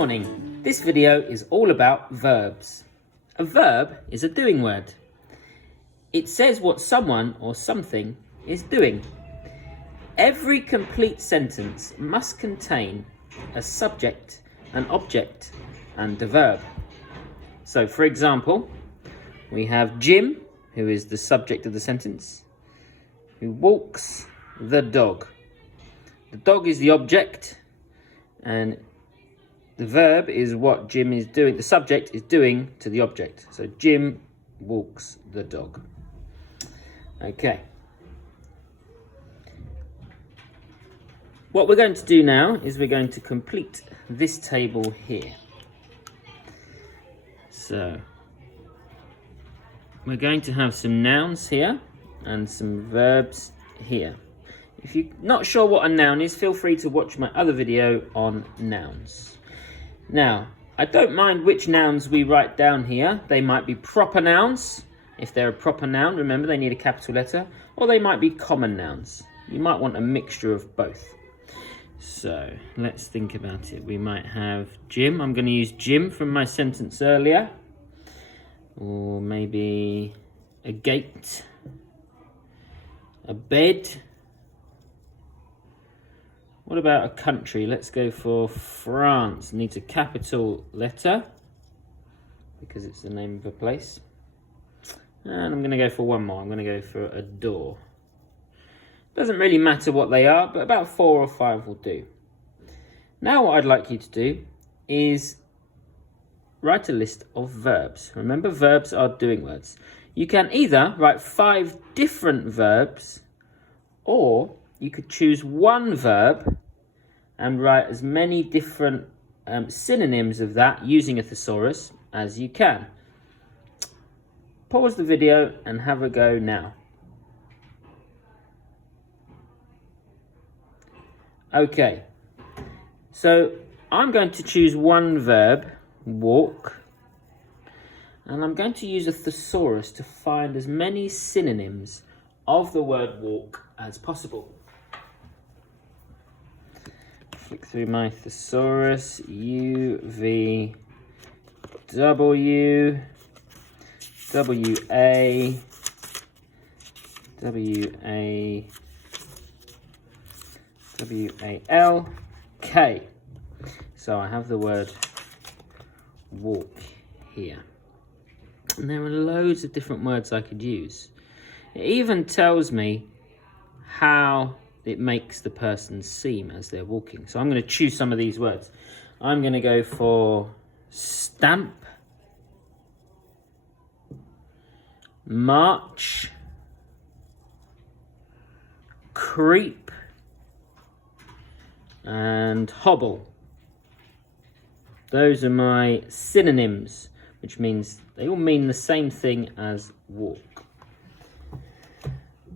morning. This video is all about verbs. A verb is a doing word. It says what someone or something is doing. Every complete sentence must contain a subject, an object, and a verb. So, for example, we have Jim, who is the subject of the sentence, who walks the dog. The dog is the object, and the verb is what Jim is doing. The subject is doing to the object. So Jim walks the dog. Okay. What we're going to do now is we're going to complete this table here. So we're going to have some nouns here and some verbs here. If you're not sure what a noun is, feel free to watch my other video on nouns. Now, I don't mind which nouns we write down here. They might be proper nouns. If they're a proper noun, remember they need a capital letter, or they might be common nouns. You might want a mixture of both. So, let's think about it. We might have Jim. I'm going to use Jim from my sentence earlier. Or maybe a gate, a bed. What about a country? Let's go for France. Needs a capital letter because it's the name of a place. And I'm going to go for one more. I'm going to go for a door. Doesn't really matter what they are, but about 4 or 5 will do. Now what I'd like you to do is write a list of verbs. Remember, verbs are doing words. You can either write 5 different verbs, or you could choose one verb and write as many different synonyms of that using a thesaurus as you can. Pause the video and have a go now. Okay, so I'm going to choose one verb, walk, and I'm going to use a thesaurus to find as many synonyms of the word walk as possible. Flick through my thesaurus, U, V, W, W, A, W, A, W, A, L, K. So I have the word walk here. And there are loads of different words I could use. It even tells me how it makes the person seem as they're walking. So I'm going to choose some of these words. I'm going to go for stamp, march, creep, and hobble. Those are my synonyms, which means they all mean the same thing as walk.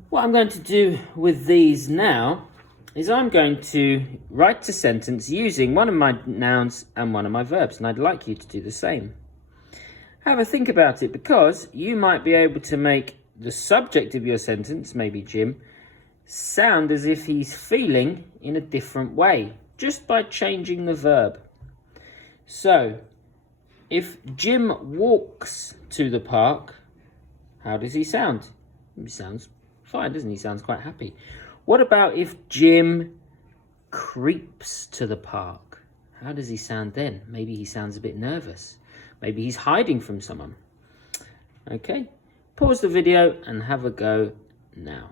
What I'm going to do with these now is I'm going to write a sentence using one of my nouns and one of my verbs, and I'd like you to do the same. Have a think about it, because you might be able to make the subject of your sentence, maybe Jim, sound as if he's feeling in a different way, just by changing the verb. So, if Jim walks to the park, how does he sound? He sounds fine, doesn't he? He sounds quite happy. What about if Jim creeps to the park? How does he sound then? Maybe he sounds a bit nervous. Maybe he's hiding from someone. Okay, pause the video and have a go now.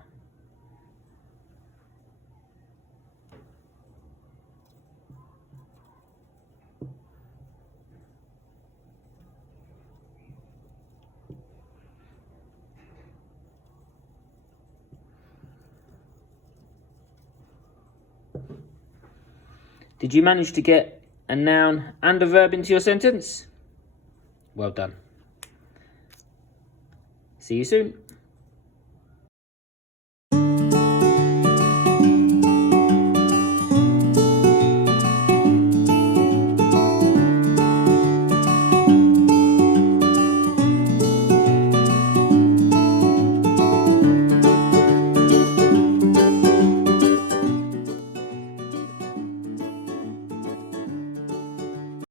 Did you manage to get a noun and a verb into your sentence? Well done. See you soon.